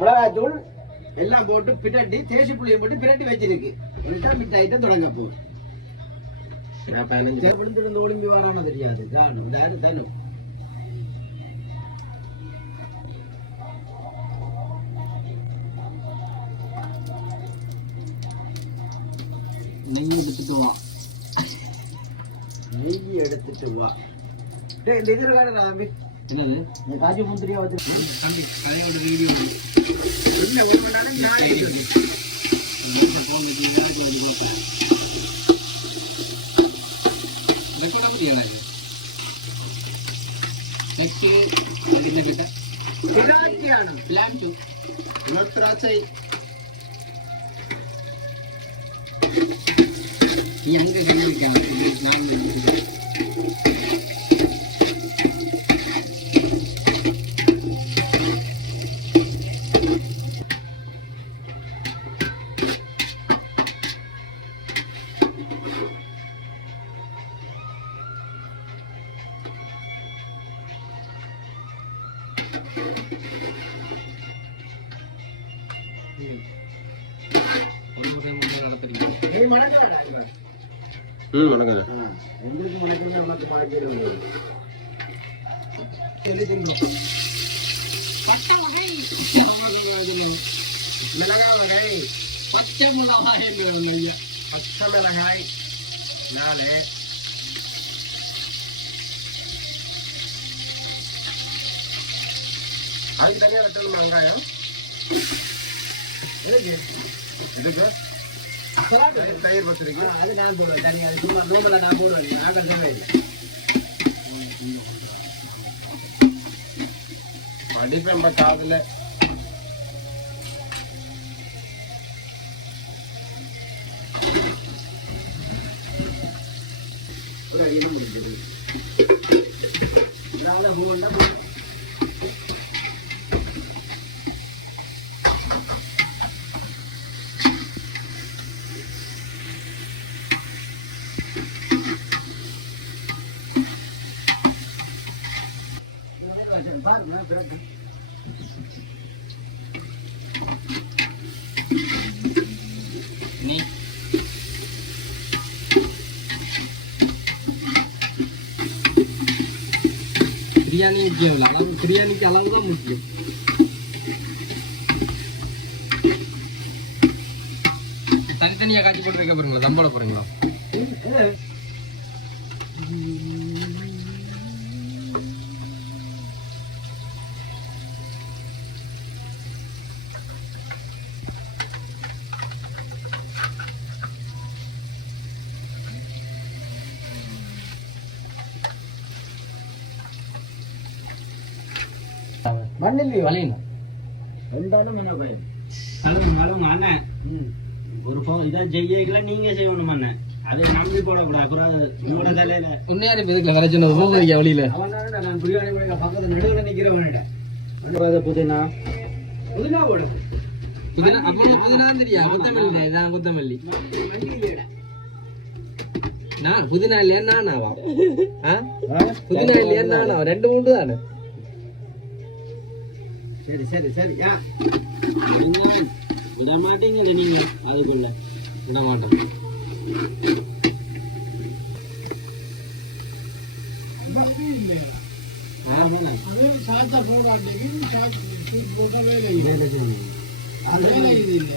மிளகாத்தூள் எல்லாம் போட்டு பிரட்டி தேசி புளியை போட்டு பிரட்டி வச்சிருக்கு. மிட்டாயிட்ட தொடங்க போகுது. விழுந்திருந்து ஒளிஞ்சு வரான தெரியாது. காணும் நேரம் தரும். நெய் எடுத்துட்டு வா. நெய் எடுத்துட்டு வா. இந்த இது தம்பி என்னது இந்த காஜு முந்திரியா வந்து தம்பி கதையோட வீடியோ என்ன ஒரு மணி நேரம் நாளைக்கு ரெக்கார்ட் முடியாது. நெக்ஸ்ட் என்ன கேட்ட திராட்சையான பிளான் டு திராட்சை எங்க கண்டிருக்காங்க உங்களுக்கு மணக்குன்னா உனக்கு பாய்ச்சல் மிளகாய் வகை பச்சை மிளகாய் ஐயா பச்சை மிளகாய் 4 அதுக்கு தனியாக வெட்டணும் வெங்காயம் இதுக்கு தயிர் பத்திரிக்கை அது நான் போடுவேன் தனியாக சும்மா நோம்பல நான் போடுவேன் ஆக்கள் சொல்ல இல்லை படிப்பேன் காதில் ஒரு இனம் முடிஞ்சது அவ்வளோ பூவண்டா பிரியாணி முக்கியம் இல்லை அளவு பிரியாணிக்கு அளவு தான் முக்கியம் தனித்தனியாக காய்ச்சி போட்டு வைக்க போறீங்களா தம்போட போறீங்களா மண்ணில் வலையினா ரெண்டாலும் என்ன பயம் அழும் அண்ணன் ஒரு இதை செய்யல நீங்க செய்யணும் அண்ணன் அதை நம்பி போடக்கூடாது உங்களோட தலையில உண்மையாரு இதுக்கு வர சொன்ன போகிறீங்க வழியில நான் பிரியாணி பக்கத்துல நடுவில் நிக்கிறவன் புதினா புதினா போடும் புதினா அப்போ புதினா தெரியா கொத்தமல்லி இதான் கொத்தமல்லி நான் புதினா இல்லையா நானாவா புதினா இல்லையா நானா 2-3 தானே சரி சரி சரி விட மாட்டீங்களே நீங்க அதுக்குள்ள விட மாட்டோம்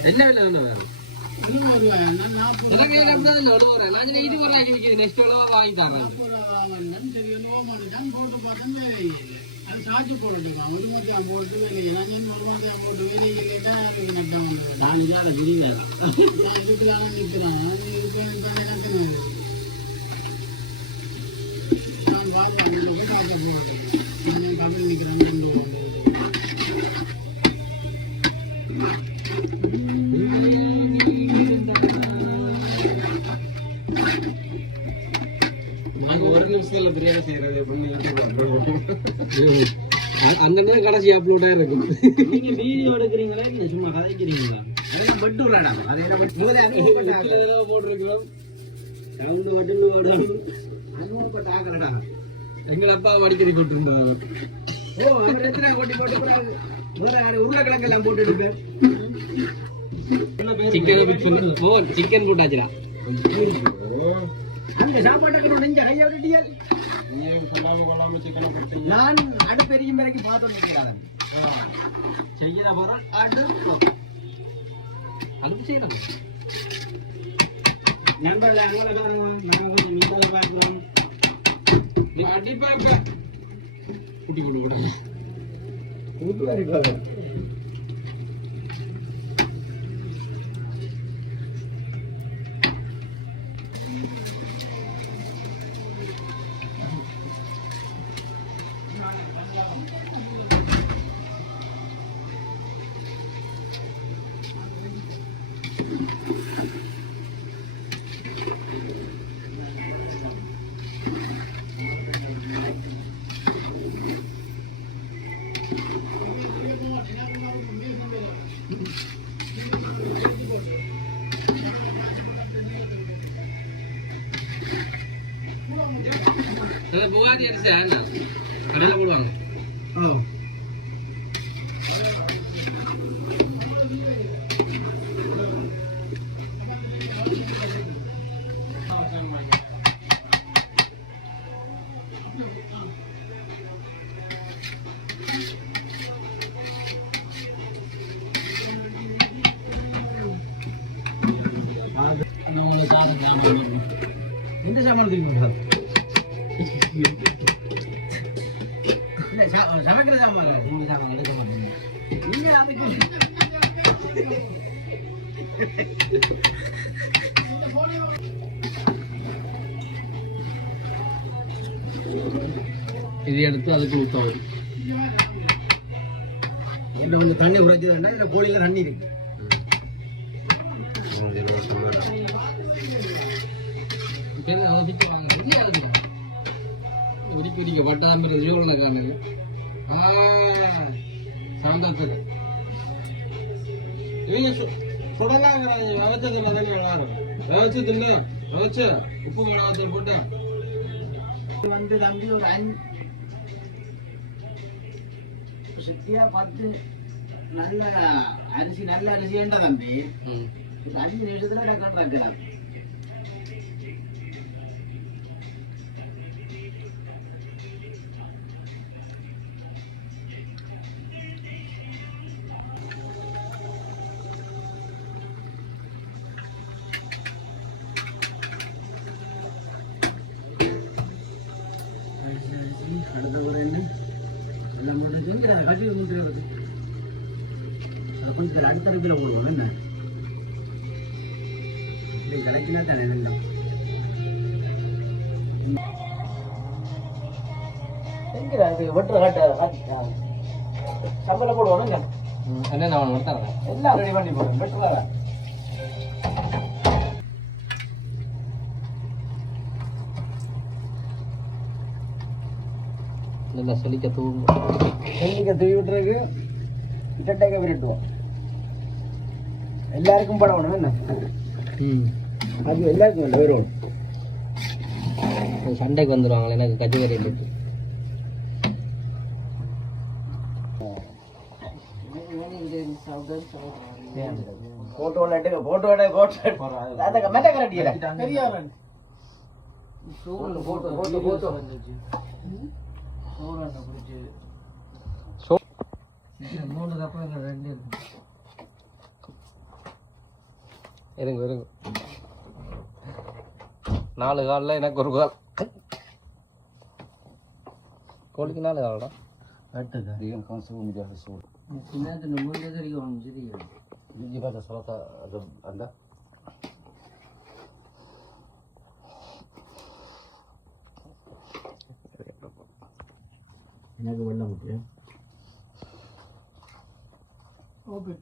என்ன விலை வேணும் வாங்கி தரேன் அது சாட்சி போட்டுமா ஒரு மத்தியம் போட்டு வேலைக்கு நான் ஒரு மத்தியம் போட்டு வேலைக்கு நான் இல்லாத விரிவேதான் இதுக்குலாம் நிற்கிறேன் நான் பார்ப்பேன் போய் பார்க்க போகிறேன் நான் கபடி நிற்கிறேன் ஒரு நிமிஷத்துல பிரியாணி செய்யறது அந்த நேரம் கடைசி அப்லோட் ஆயிருக்கும் நீங்க வீடியோ எடுக்கிறீங்களா இல்ல சும்மா கதைக்கிறீங்களா அதெல்லாம் பட்டுறாடா அதெல்லாம் போட்டுருக்கோம் சவுண்டு மட்டும் ஓடும் அனுபவப்பட்ட ஆக்கலடா எங்கள் அப்பா அடிக்கடி கூட்டிருந்தாங்க ஓ அவர் எத்தனை கொட்டி போட்டு வேற உருளைக்கிழங்கெல்லாம் போட்டு எடுப்பேன் சிக்கன் போட்டாச்சுடா அந்த சாப்பாட்டுக்கு நெஞ்ச கையை விட்டுட்டியல் நான் அடுப்பெரியும் வரைக்கும் பார்த்தோம் செய்யற போறோம் அடுப்பு செய்யறோம் நண்பர்கள் அங்கோலக்காரங்க நாங்கள் கொஞ்சம் நீங்கள பார்க்குறோம் நீ கண்டிப்பாக குட்டி கொண்டு கூட கூட்டு வரைக்காக புகாரி அரிசி கடையில் போடுவாங்க எந்த சாமான் தெரியுமா சமைக்கிற சாமான் இந்த சாமான் எடுக்க மாட்டீங்க நீங்க அதுக்கு இது எடுத்து அதுக்கு ஊற்ற என்ன கொஞ்சம் தண்ணி உரைச்சி வேண்டாம் இல்லை கோழியில் தண்ணி இருக்கு ஒதுக்கி பட்டாம்பரம் ஜீவன காணல சாந்தத்தில் இவங்க சுடலாங்கிறாங்க விவச்சதில்லை தானே எல்லாரும் விவச்சதில்லை விவச்ச உப்பு மிளகாத்தூள் போட்டேன் வந்து தம்பி ஒரு சக்தியா பார்த்து நல்ல அரிசின்ற தம்பி 5 நிமிஷத்துல ரெக்கார்ட் ஆக்குறாங்க அடுத்த முறை என்ன நம்மளுடைய செஞ்சு கட்டி முடியாது அது கொஞ்சம் அடுத்த ரூபாயில் போடுவோம் என்ன இப்படி கிடைக்கினா தானே என்ன செஞ்சுறாங்க வெட்டுற காட்ட சம்பளம் போடுவோம் என்ன நான் வெட்டுறேன் எல்லாம் ரெடி பண்ணி போடுறேன் வெட்டுறாங்க நல்லா செலிக்க தூவி விட்டுறதுக்கு இட்டக்க விரட்டுவோம் எல்லாருக்கும் படணும் என்ன அது எல்லாருக்கும் இல்லை வரும் சண்டைக்கு வந்துடுவாங்களே எனக்கு கஜி வரையிட்டு போட்டோ எடுக்க போட்டோ இருங்க இருங்க 4 காலில் எனக்கு ஒரு கால் கோழிக்கு 4 காலடா அதிகம் காசு முடியாது சோறு Ini pada salah ada Anda. Ini agak warna putih ya. Oke.